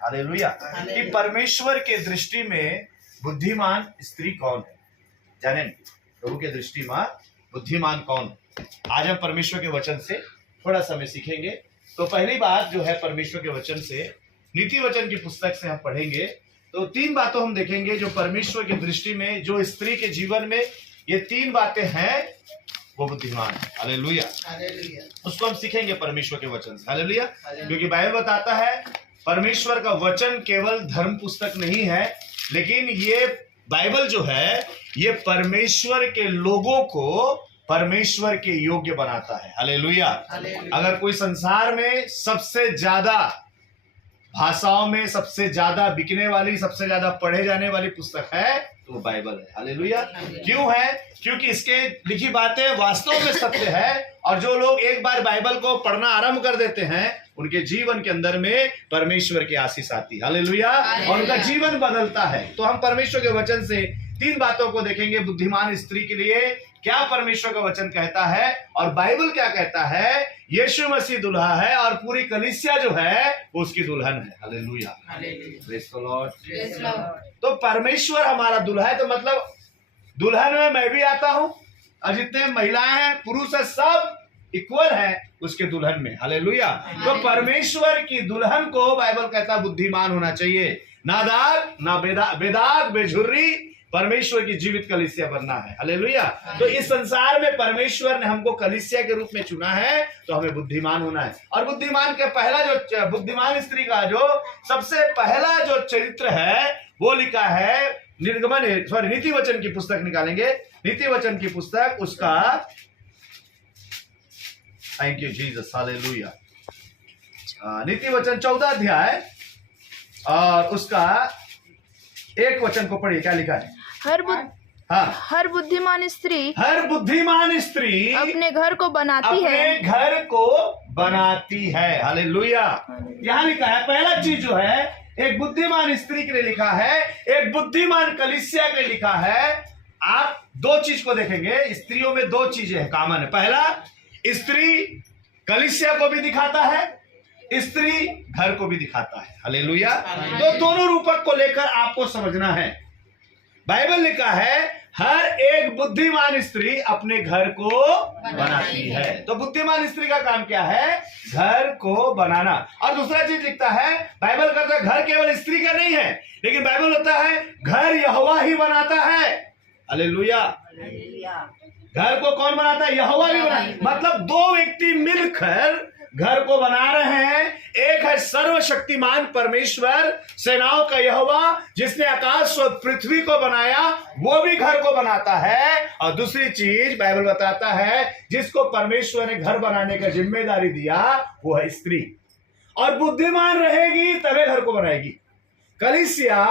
Hallelujah. कि परमेश्वर के दृष्टि में बुद्धिमान स्त्री कौन है, जाने प्रभु के दृष्टि में बुद्धिमान कौन। आज हम परमेश्वर के वचन से थोड़ा समय सीखेंगे। तो पहली बात जो है परमेश्वर के वचन से, नीति वचन की पुस्तक से हम पढ़ेंगे तो 3 बातों हम देखेंगे जो परमेश्वर की दृष्टि में, जो स्त्री के जीवन में ये 3 बातें हैं, वो बुद्धिमान है। हालेलुया। उसको हम सीखेंगे परमेश्वर के वचन से। हालेलुया। क्योंकि बाइबल बताता है परमेश्वर का वचन केवल धर्म पुस्तक नहीं है, लेकिन ये बाइबल जो है ये परमेश्वर के लोगों को परमेश्वर के योग्य बनाता है। हालेलुया। अगर कोई संसार में सबसे ज्यादा भाषाओं में सबसे ज्यादा बिकने वाली, सबसे ज्यादा पढ़े जाने वाली पुस्तक है तो वो बाइबल है। हालेलुया। क्यों है? क्योंकि इसके लिखी बातें वास्तव में सत्य है, और जो लोग एक बार बाइबल को पढ़ना आरंभ कर देते हैं उनके जीवन के अंदर में परमेश्वर की आशीष आती है। हालेलुया। और उनका जीवन बदलता है। तो हम परमेश्वर के वचन से 3 बातों को देखेंगे। बुद्धिमान स्त्री के लिए क्या परमेश्वर का वचन कहता है और बाइबल क्या कहता है। यीशु मसीह दुल्हा है और पूरी कलीसिया जो है वो उसकी दुल्हन है। हालेलुया। Praise the Lord. तो परमेश्वर हमारा दुल्हा है, तो मतलब दुल्हन में मैं भी आता हूं, और जितने महिलाएं हैं पुरुष है सब इक्वल है उसके दुल्हन में। हालेलुया। तो परमेश्वर की दुल्हन को बाइबल कहता है बुद्धिमान होना चाहिए, ना दाग ना बेदाग बेझुर्री, परमेश्वर की जीवित कलीसिया बनना है। हालेलुया। तो इस संसार में परमेश्वर ने हमको कलीसिया के रूप में चुना है, तो हमें बुद्धिमान होना है। और बुद्धिमान के पहला जो बुद्धिमान स्त्री का जो सबसे पहला जो चरित्र है वो लिखा है नीति वचन की पुस्तक निकालेंगे। नीति वचन की पुस्तक उसका, थैंक यू जीसस, हालेलुया। नीति वचन 14 अध्याय और उसका 1 वचन को पढ़िए। क्या लिखा है? हर बुद्धिमान स्त्री अपने घर को बनाती है। अपने घर को बनाती है। हालेलुया। यहाँ लिखा है पहला चीज जो है एक बुद्धिमान स्त्री के लिए लिखा है, एक बुद्धिमान कलीसिया के लिए लिखा है। आप 2 चीज को देखेंगे, स्त्रियों में 2 चीजें हैं कॉमन है। पहला, स्त्री कलीसिया को भी दिखाता है, स्त्री घर को भी दिखाता है। हालेलुया। तो दोनों रूपक को लेकर आपको समझना है। बाइबल लिखा है हर एक बुद्धिमान स्त्री अपने घर को बनाती है। तो बुद्धिमान स्त्री का काम क्या है? घर को बनाना। और दूसरा चीज लिखता है बाइबल कहता है घर केवल स्त्री का नहीं है, लेकिन बाइबल होता है घर यहोवा ही बनाता है। हालेलुया। घर को कौन बनाता है? यहोवा भी बनाता। मतलब 2 व्यक्ति मिलकर घर को बना रहे हैं। एक है सर्वशक्तिमान परमेश्वर, सेनाओं का यहोवा, जिसने आकाश और पृथ्वी को बनाया, वो भी घर को बनाता है। और दूसरी चीज बाइबल बताता है जिसको परमेश्वर ने घर बनाने का जिम्मेदारी दिया वो है स्त्री। और बुद्धिमान रहेगी तभी घर को बनाएगी। कलीसिया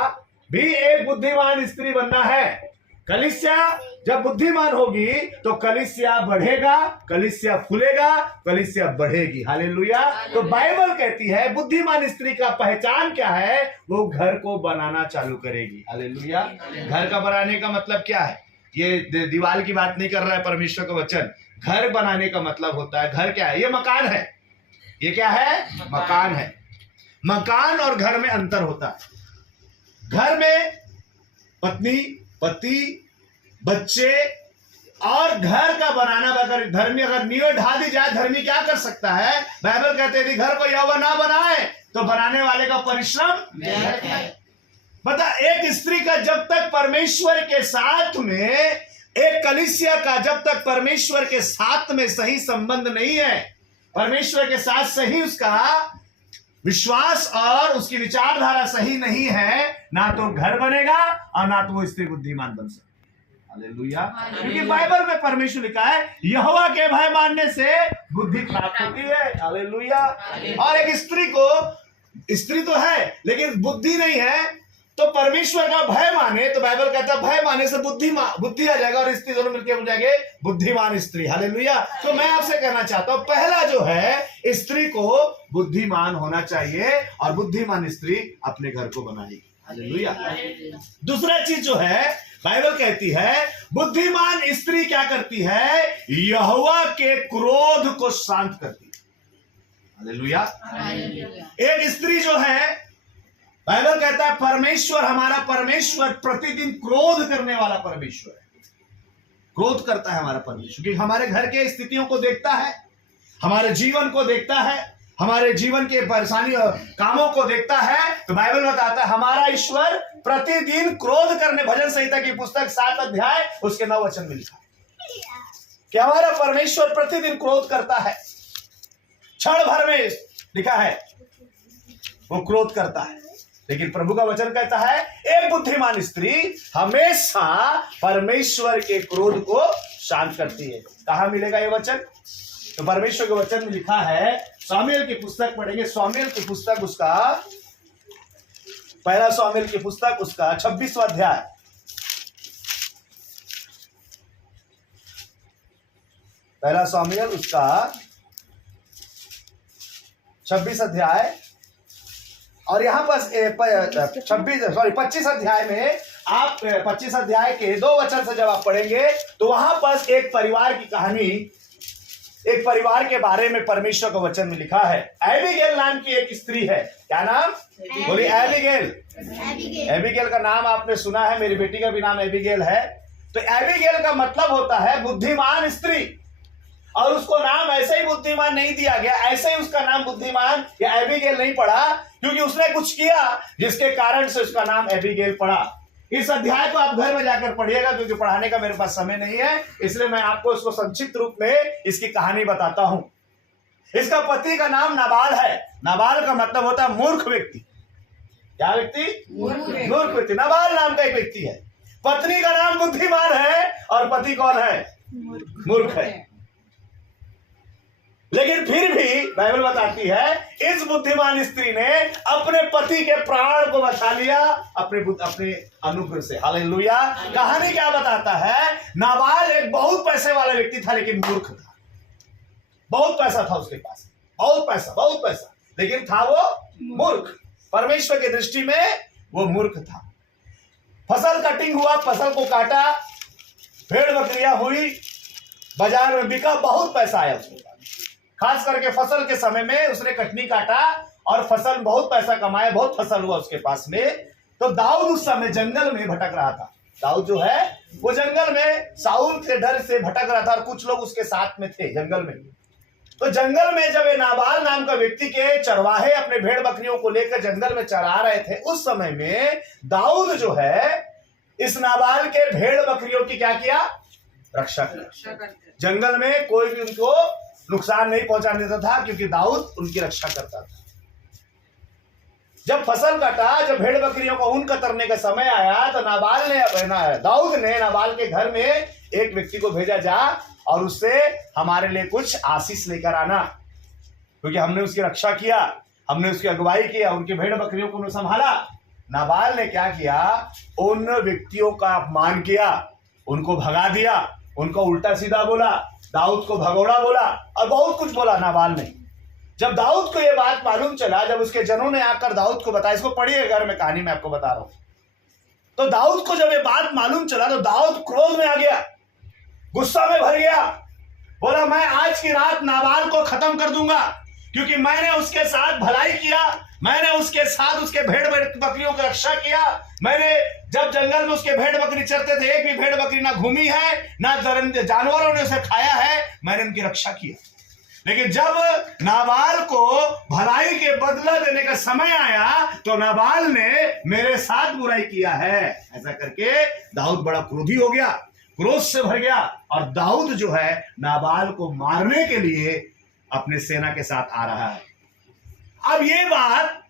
भी एक बुद्धिमान स्त्री बनना है। कलीसिया जब बुद्धिमान होगी तो कलीसिया बढ़ेगा, कलीसिया फूलेगा, कलीसिया बढ़ेगी। हालेलुया। तो बाइबल कहती है बुद्धिमान स्त्री का पहचान क्या है? वो घर को बनाना चालू करेगी। हालेलुया। घर का बनाने का मतलब क्या है? ये दीवार की बात नहीं कर रहा है परमेश्वर का वचन। घर बनाने का मतलब होता है, घर क्या है? ये मकान है। ये क्या है? मकान है। मकान और घर में अंतर होता है। घर में पत्नी, पति, बच्चे और घर का बनाना, अगर धर्मी अगर नींव ढा दी जाए, धर्मी क्या कर सकता है? बाइबल कहते हैं घर को यहोवा ना बनाए तो बनाने वाले का परिश्रम व्यर्थ है। बता, एक स्त्री का जब तक परमेश्वर के साथ में, एक कलीसिया का जब तक परमेश्वर के साथ में सही संबंध नहीं है, परमेश्वर के साथ सही उसका विश्वास और उसकी विचारधारा सही नहीं है, ना तो घर बनेगा और ना तो वो स्त्री बुद्धिमान बन सकती। हालेलुया। क्योंकि बाइबल में परमेश्वर लिखा है यहोवा के भय मानने से बुद्धि प्राप्त होती है। हालेलुया। और एक स्त्री को, स्त्री तो है लेकिन बुद्धि नहीं है, तो परमेश्वर का भय माने, तो बाइबल कहता है भय माने से बुद्धि आ जाएगा और स्त्री दोनों मिलकर हो जाएंगे बुद्धिमान स्त्री। हालेलुया। तो मैं आपसे कहना चाहता हूं पहला जो है स्त्री को बुद्धिमान होना चाहिए और बुद्धिमान स्त्री अपने घर को बनाएगी। हालेलुया। दूसरा चीज जो है बाइबल कहती है बुद्धिमान स्त्री क्या करती है? यहोवा के क्रोध को शांत करती है। हालेलुया। एक स्त्री जो है बाइबल कहता है परमेश्वर, हमारा परमेश्वर प्रतिदिन क्रोध करने वाला परमेश्वर है। क्रोध करता है हमारा परमेश्वर, क्योंकि हमारे घर के स्थितियों को देखता है, हमारे जीवन को देखता है, हमारे जीवन के परेशानी और कामों को देखता है। तो बाइबल बताता है हमारा ईश्वर प्रतिदिन क्रोध करने, भजन संहिता की पुस्तक 7 अध्याय उसके 9 वचन में लिखा कि हमारा परमेश्वर प्रतिदिन क्रोध करता है। क्षण भर में लिखा है वो क्रोध करता है, लेकिन प्रभु का वचन कहता है एक बुद्धिमान स्त्री हमेशा परमेश्वर के क्रोध को शांत करती है। कहां मिलेगा ये वचन? तो परमेश्वर के वचन में लिखा है, सामुएल की पुस्तक पढ़ेंगे, सामुएल की पुस्तक उसका पहला सामुएल की पुस्तक उसका 26वां अध्याय, पहला सामुएल उसका 26 अध्याय, और यहां पर 25 अध्याय में आप 25 अध्याय के 2 वचन से जब आप पढ़ेंगे तो वहां पर एक परिवार की कहानी, एक परिवार के बारे में परमेश्वर का वचन में लिखा है। एबीगेल नाम की एक स्त्री है। क्या नाम? बोलिए एबीगेल। एबीगेल का नाम आपने सुना है, मेरी बेटी का भी नाम एबीगेल है। तो एबीगेल का मतलब होता है बुद्धिमान स्त्री, और उसको नाम ऐसे ही बुद्धिमान नहीं दिया गया, ऐसे ही उसका नाम बुद्धिमान या एबीगेल नहीं पड़ा क्योंकि उसने कुछ किया जिसके कारण से उसका नाम एबीगेल पड़ा। इस अध्याय को आप घर में जाकर पढ़िएगा, क्योंकि पढ़ाने का मेरे पास समय नहीं है, इसलिए मैं आपको इसको संक्षिप्त रूप में इसकी कहानी बताता हूं। इसका पति का नाम नाबाल है। नाबाल का मतलब होता है मूर्ख व्यक्ति। क्या व्यक्ति? मूर्ख व्यक्ति। नाबाल नाम का एक व्यक्ति है। पत्नी का नाम बुद्धिमान है और पति कौन है? मूर्ख है। लेकिन फिर भी बाइबल बताती है इस बुद्धिमान स्त्री ने अपने पति के प्राण को बचा लिया अपने अनुग्रह से। हालेलुया। कहानी क्या बताता है? नाबाल एक बहुत पैसे वाला व्यक्ति था, लेकिन मूर्ख था। बहुत पैसा था उसके पास, बहुत पैसा, लेकिन था वो मूर्ख। परमेश्वर की दृष्टि में वो मूर्ख था। फसल कटिंग हुआ, फसल को काटा, भेड़ बकरियां हुई, बाजार में बिका, बहुत पैसा आया उसके पास। खास करके फसल के समय में उसने कटनी काटा और फसल बहुत पैसा कमाया, बहुत फसल हुआ उसके पास में। तो दाऊद उस समय जंगल में भटक रहा था। दाऊद जो है वो जंगल में साउल के डर से भटक रहा था और कुछ लोग उसके साथ में थे जंगल में। तो जंगल में जब ये नाबाल नाम का व्यक्ति के चरवाहे अपने भेड़ बकरियों को लेकर जंगल में चरा रहे थे, उस समय में दाऊद जो है इस नाबाल के भेड़ बकरियों की क्या किया? रक्षा किया। जंगल में कोई भी उनको नुकसान नहीं पहुंचाने देता था, क्योंकि दाऊद उनकी रक्षा करता था। जब फसल कटा, जब भेड़ बकरियों को ऊन कतरने का समय आया, तो दाऊद ने नाबाल के घर में एक व्यक्ति को भेजा, जा और उससे हमारे लिए कुछ आशीष लेकर आना, क्योंकि हमने उसकी रक्षा किया, हमने उसकी अगुवाई किया, उनकी भेड़ बकरियों को संभाला। नाबाल ने क्या किया? उन व्यक्तियों का अपमान किया, उनको भगा दिया, उनको उल्टा सीधा बोला, दाऊद को भगोड़ा बोला और बहुत कुछ बोला नाबाल ने। जब दाऊद को यह बात मालूम चला, जब उसके जनों ने आकर दाऊद को बताया, इसको पढ़िए घर में, कहानी मैं आपको बता रहा हूं। तो दाऊद को जब ये बात मालूम चला तो दाऊद क्रोध में आ गया, गुस्सा में भर गया, बोला मैं आज की रात नाबाल को खत्म कर दूंगा, क्योंकि मैंने उसके साथ भलाई किया, मैंने उसके साथ उसके भेड़ बकरियों की रक्षा किया। मैंने जब जंगल में उसके भेड़ बकरी चरते थे, एक भी भेड़ बकरी ना घूमी है, ना जानवरों ने उसे खाया है, मैंने उनकी रक्षा किया। लेकिन जब नाबाल को भलाई के बदला देने का समय आया, तो नाबाल ने मेरे साथ बुराई किया है। ऐसा करके दाऊद बड़ा क्रोधी हो गया, क्रोध से भर गया, और दाऊद जो है नाबाल को मारने के लिए अपने सेना के साथ आ रहा है। अब ये बात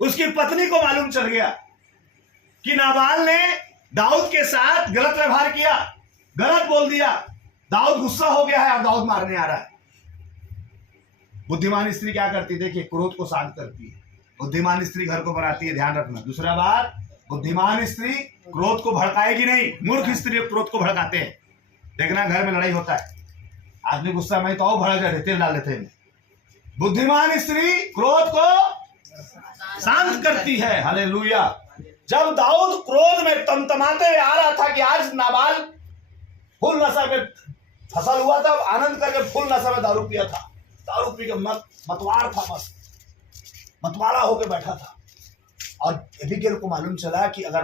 उसकी पत्नी को मालूम चल गया कि नाबाल ने दाऊद के साथ गलत व्यवहार किया, गलत बोल दिया, दाऊद गुस्सा हो गया है और दाऊद मारने आ रहा है। बुद्धिमान स्त्री क्या करती है? देखिए, क्रोध को शांत करती है। बुद्धिमान स्त्री घर को बनाती है, ध्यान रखना। दूसरा बात, बुद्धिमान स्त्री क्रोध को भड़काएगी नहीं, मूर्ख स्त्री क्रोध को भड़काते हैं। देखना घर में लड़ाई होता है, आदमी गुस्सा में तो भड़क जाते, तेल डाल देते हैं। बुद्धिमान स्त्री क्रोध को शांत करती है। हालेलुया। जब दाऊद क्रोध में तमतमाते हुए आ रहा था कि आज नाबाल फुल नशा में फसल हुआ था, आनंद करके फुल नशा में दारू पिया था, दारू पी के मतवार था, बस मतवाला होकर बैठा था। और एबीगेल को मालूम चला कि अगर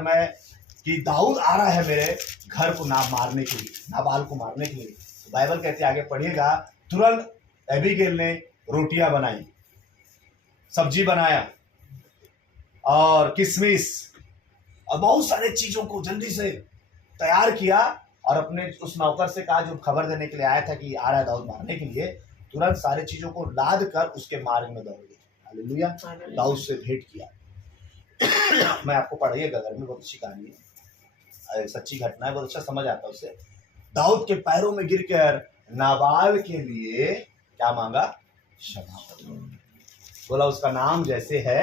कि दाऊद आ रहा है मेरे घर को मारने के लिए, नाबाल को मारने के लिए, तो बाइबल कहती है, आगे पढ़िएगा, तुरंत एबीगेल ने रोटियां बनाई, सब्जी बनाया और किशमिश और बहुत सारे चीजों को जल्दी से तैयार किया और अपने उस नौकर से कहा जो खबर देने के लिए आया था कि आ रहा है दाऊद मारने के लिए, तुरंत सारी चीजों को लाद कर उसके मार्ग में दौड़ गए। हालेलुया। दाऊद से भेंट किया। मैं आपको पढ़िएगा, घर में बहुत अच्छी कहानी है, सच्ची घटना है, बहुत अच्छा समझ आता है उससे। दाऊद के पैरों में गिरकर नाबाल के लिए क्या मांगा? क्षमा। बोला उसका नाम जैसे है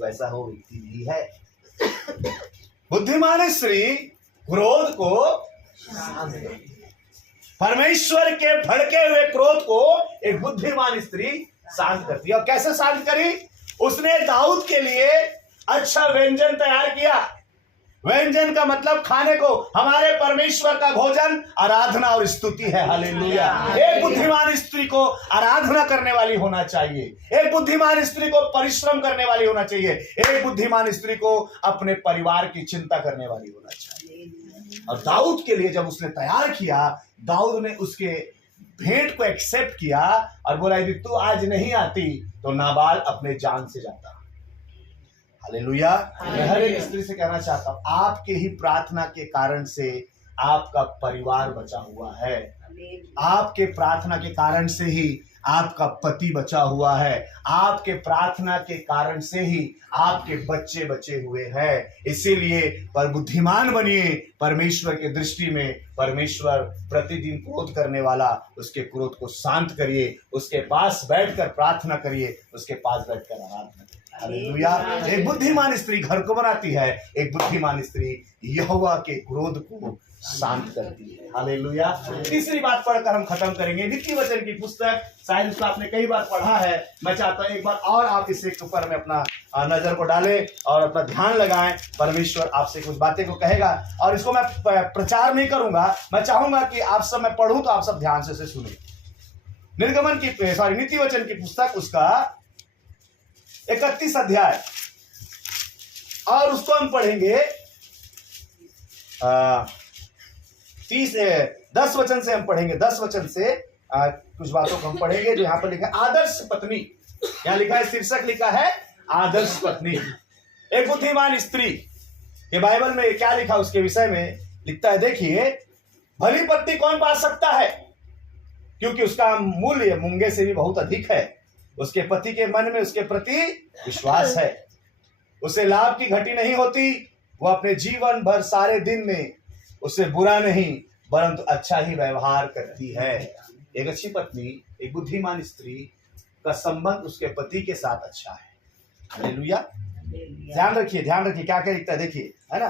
वैसा हो व्यक्ति भी है। बुद्धिमान स्त्री क्रोध को शांत करती है। परमेश्वर के भड़के हुए क्रोध को एक बुद्धिमान स्त्री शांत करती है। और कैसे शांत करी? उसने दाऊद के लिए अच्छा व्यंजन तैयार किया। व्यंजन का मतलब खाने को, हमारे परमेश्वर का भोजन आराधना और स्तुति है। हालेलुया। एक बुद्धिमान स्त्री को आराधना करने वाली होना चाहिए, एक बुद्धिमान स्त्री को परिश्रम करने वाली होना चाहिए, एक बुद्धिमान स्त्री को अपने परिवार की चिंता करने वाली होना चाहिए। और दाऊद के लिए जब उसने तैयार किया, दाऊद ने उसके भेंट को एक्सेप्ट किया और बोला यदि तू आज नहीं आती तो नाबाल अपने जान से जाता। हालेलुया। मैं हर एक स्त्री से कहना चाहता हूं, आपके ही प्रार्थना के कारण से आपका परिवार बचा हुआ है, आपके प्रार्थना के कारण से ही आपका पति बचा हुआ है, आपके प्रार्थना के कारण से ही आपके बच्चे बचे हुए हैं। इसीलिए पर बुद्धिमान बनिए। परमेश्वर के दृष्टि में परमेश्वर प्रतिदिन क्रोध करने वाला, उसके क्रोध को शांत करिए, उसके पास बैठकर प्रार्थना करिए, उसके पास बैठकर आराधना करिए। हालेलुया। एक बुद्धिमान स्त्री घर को बनाती है, एक बुद्धिमान स्त्री यहोवा के क्रोध को शांत करती है। हालेलुया। तीसरी बात पढ़कर हम खत्म करेंगे। नीति वचन की पुस्तक, शायद इसको आपने कई बार पढ़ा है, मैं चाहता हूं एक बार और आप इसे ऊपर में अपना नजर को डालें और अपना ध्यान लगाएं। परमेश्वर आपसे कुछ बातें को कहेगा और इसको मैं प्रचार नहीं करूंगा, मैं चाहूंगा कि आप सब, मैं पढ़ूं तो आप सब ध्यान से सुने। निर्गमन की नीति वचन की पुस्तक, उसका 31 अध्याय, और उसको हम पढ़ेंगे 10 वचन से हम पढ़ेंगे। 10 वचन से कुछ बातों को हम पढ़ेंगे जो यहाँ पर लिखा है आदर्श पत्नी। यहाँ लिखा है, शीर्षक लिखा है आदर्श पत्नी। एक बुद्धिमान स्त्री, ये बाइबल में क्या लिखा उसके विषय में लिखता है, देखिए, भली पत्नी कौन पा सकता है, क्योंकि उसका मूल्य मूंगे से भी बहुत अधिक है। उसके पति के मन में उसके प्रति विश्वास है, उसे लाभ की घटी नहीं होती। वो अपने जीवन भर सारे दिन में उसे बुरा नहीं परंतु अच्छा ही व्यवहार करती है। एक अच्छी पत्नी, एक बुद्धिमान स्त्री का संबंध उसके पति के साथ अच्छा है। हालेलुया। ध्यान रखिए क्या क्या लिखता है, देखिए, है ना।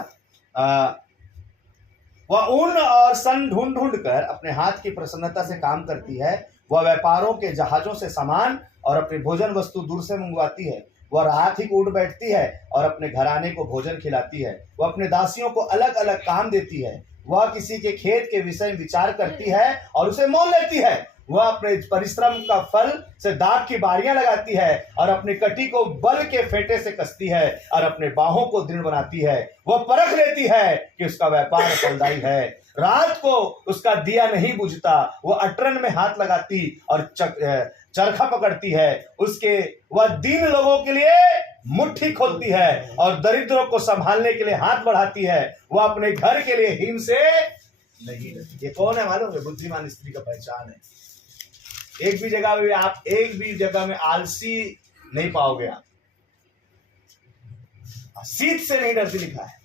वह ऊन और सन ढूंढ ढूंढ कर अपने हाथ की प्रसन्नता से काम करती है। वह व्यापारों के जहाजों से सामान और अपनी भोजन वस्तु दूर से मंगवाती है। वह रात ही को उठ बैठती है और अपने घराने को भोजन खिलाती है। वह अपने दासियों को अलग अलग काम देती है। वह किसी के खेत के विषय में विचार करती है और उसे मोल लेती है। वह अपने परिश्रम का फल से दाख की बारियां लगाती है और अपनी कटी को बल के फेंटे से कसती है और अपने बाहों को दृढ़ बनाती है। वह परख लेती है कि उसका व्यापार फलदायी है। रात को उसका दिया नहीं बुझता। वह अटरन में हाथ लगाती और चरखा पकड़ती है। वह दीन लोगों के लिए मुट्ठी खोलती है और दरिद्रों को संभालने के लिए हाथ बढ़ाती है। वह अपने घर के लिए हिम से नहीं रहती। ये कौन है मालूम है? बुद्धिमान स्त्री का पहचान है। एक भी जगह में आलसी नहीं पाओगे आप। शीत से नहीं डरती लिखा है।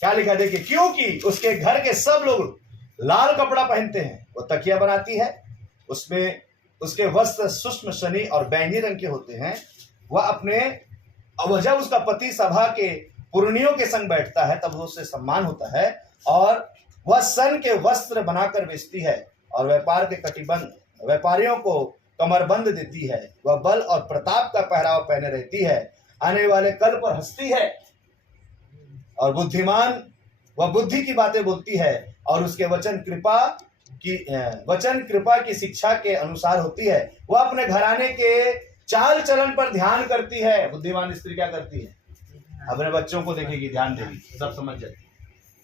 क्या लिखा है देखिए, क्योंकि उसके घर के सब लोग लाल कपड़ा पहनते हैं। वो तकिया बनाती है, उसमें उसके वस्त्र सूक्ष्म शनि और बैंगनी रंग के होते हैं। जब उसका पति सभा के पुरनियों के संग बैठता है तब उससे सम्मान होता है और वह सन के वस्त्र बनाकर बेचती है और व्यापारियों को कमरबंद देती है। वह बल और प्रताप का पहरावा पहने रहती है, आने वाले कल पर हंसती है और बुद्धिमान वह बुद्धि की बातें बोलती है और उसके वचन कृपा की शिक्षा के अनुसार होती है। वह अपने घराने के चाल चलन पर ध्यान करती है। बुद्धिमान स्त्री क्या करती है? अपने बच्चों को देखेगी, ध्यान देगी, सब समझ जाएगी।